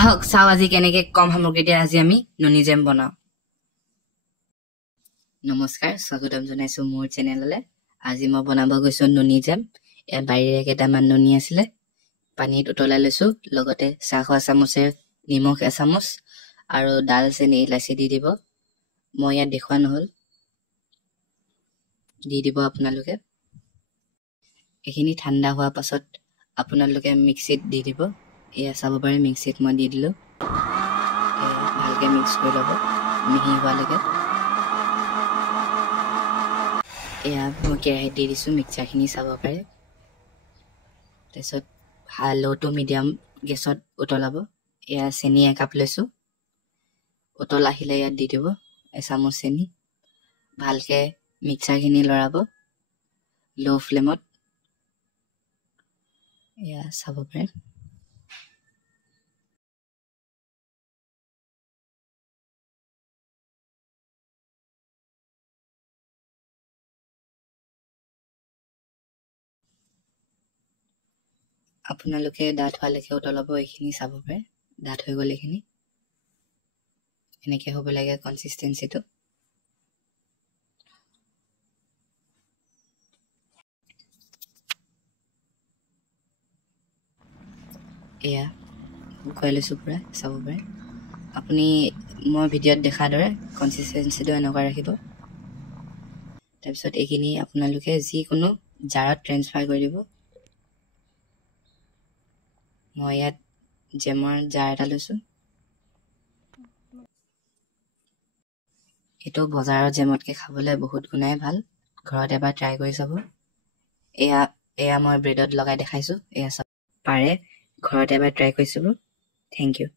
আহক চাও আজি কেনেকে কম সামগ্ৰী দিয়ে আজি আমি ননি জেম বনাও। নমস্কাৰ, স্বাগতম জনাইছো মোৰ চেনেললে। আজি মই বনাব গৈছো ননি জেম। ইয়াত বাৰীৰে কেইটামান ননি আছিলে, পানীত উতলাই লৈছো। লগতে চাহ খোৱা চামুচে নিমখ এচামুচ আৰু দালচেনি ইলাচি দি দিব। মই ইয়াত দেখুৱা নহল, দি দিব আপোনালোকে। এইখিনি ঠাণ্ডা হোৱাৰ পাছত আপোনালোকে মিক্সিত দি দিব। এয়া চাব পাৰে মিক্সিত মই দি দিলো। ভালকে মিক্স কৰি ল'ব মিহি হোৱালৈকে। এয়া মই কেৰাহীত দি দিছো, মিক্সাৰখিনি চাব পাৰে। তাৰপিছত ল' টু মিডিয়াম গেছত উতলাব। এয়া চেনি একাপ লৈছো, উতল আহিলে ইয়াত দি দিব এচামুচ চেনি। ভালকে মিক্সাৰখিনি লৰাব ল' ফ্লেমত। এয়া চাব পাৰে। আপোনালোকে ডাঠ হোৱালৈকে উতলাব। এইখিনি চাব পাৰে ডাঠ হৈ গ'ল। এইখিনি এনেকে হ'ব লাগে কনচিষ্টেঞ্চিটো। এয়া শুকুৱাই লৈছো পুৰা, চাব পাৰে আপুনি। মই ভিডিঅ'ত দেখাৰ দৰে কনচিষ্টেঞ্চিটো এনেকুৱা ৰাখিব। তাৰপিছত এইখিনি আপোনালোকে যিকোনো জাৰত ট্ৰেন্সফাৰ কৰি দিব। মই ইয়াত জেমৰ জাৰ এটা লৈছো। এইটো বজাৰৰ জেমতকে খাবলৈ বহুত গুণাই ভাল। ঘৰত এবাৰ ট্ৰাই কৰি চাব। এয়া মই ব্ৰেডত লগাই দেখাইছো। এয়া চাব পাৰে, ঘৰত এবাৰ ট্ৰাই কৰি চাব। Thank U.